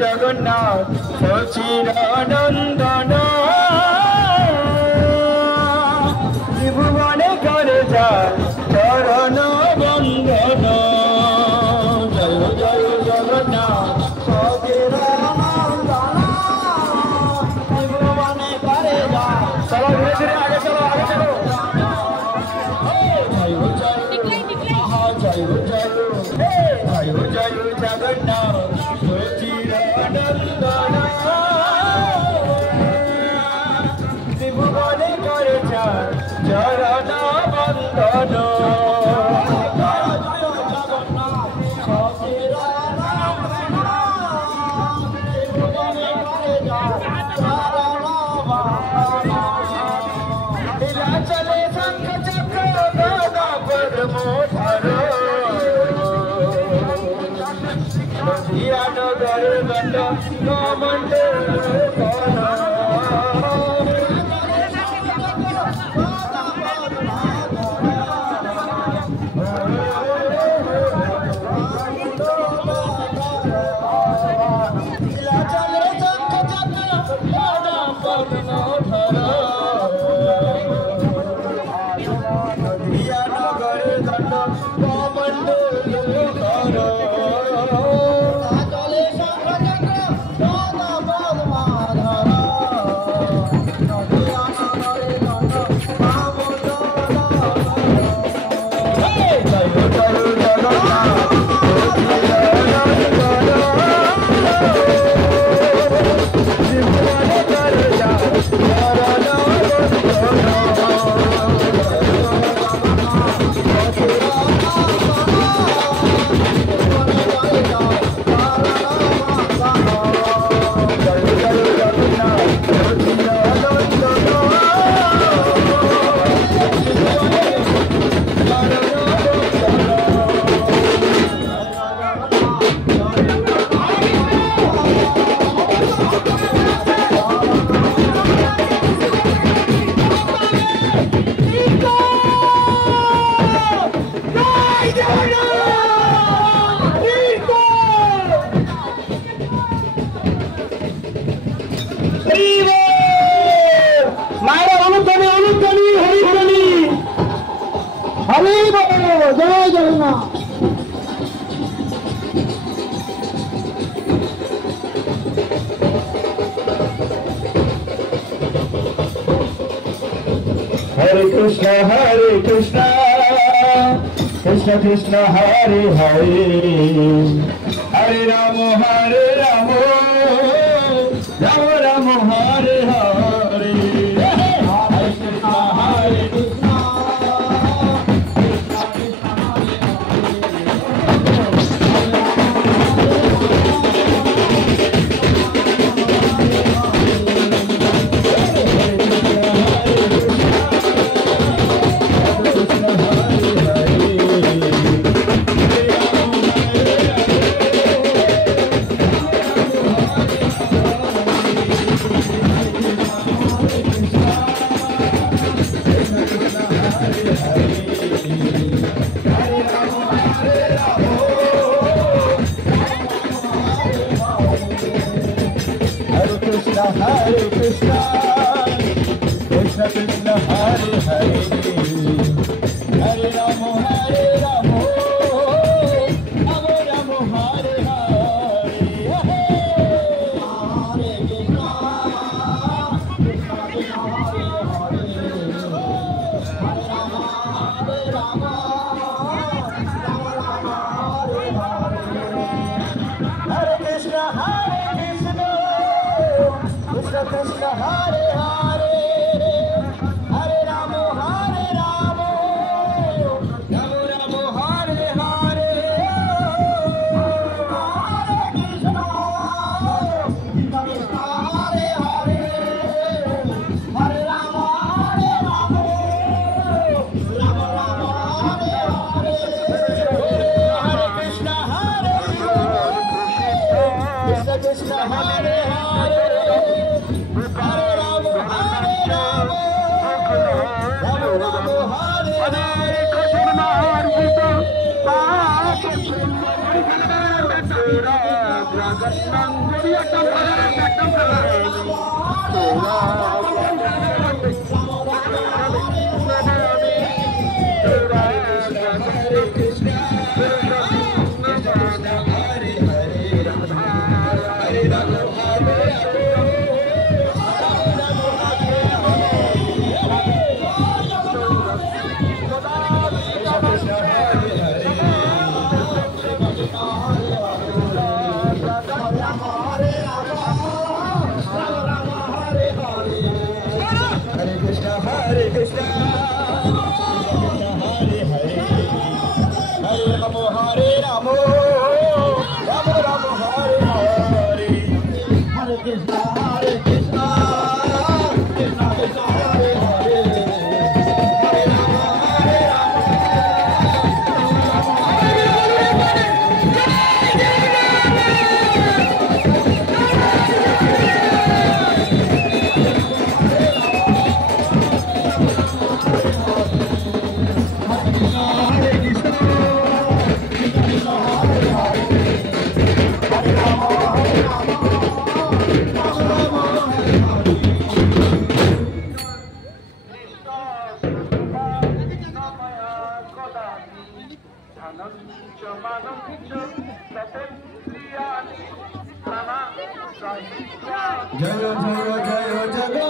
জগন্নাথ সচিদানন্দন ত্রিভুবনে করে যায় চরণ বন্দন জয় জয় জগন্নাথ সচিদানন্দন ত্রিভুবনে করে যায় চলো ধীরে ধীরে আগে চলো জয় জয় জয় জয় জগন্নাথ ত্রিভুবনে করে যায় চরণ বন্দন চলে শঙ্খ চক্র গদা পদ্ম নগর গণ্ড মন্ডল জয় জগন্নাথ হরে কৃষ্ণ কৃষ্ণ কৃষ্ণ হরে হরে হরে রাম রাম রাম হরে হরে হরে কৃষ্ণ হরে Krishna Hare Krishna, Krishna Krishna Hare Hare, Hare Rama Hare Rama, Rama Rama Hare Hare, Hare Krishna, Krishna Krishna Hare Hare, Hare Rama Hare Rama, Rama Rama Hare Hare, Hare Krishna Hare Krishna. Krishna Krishna Hare Hare, Hare Rama Hare Rama, जय जय जय जगन्नाथ।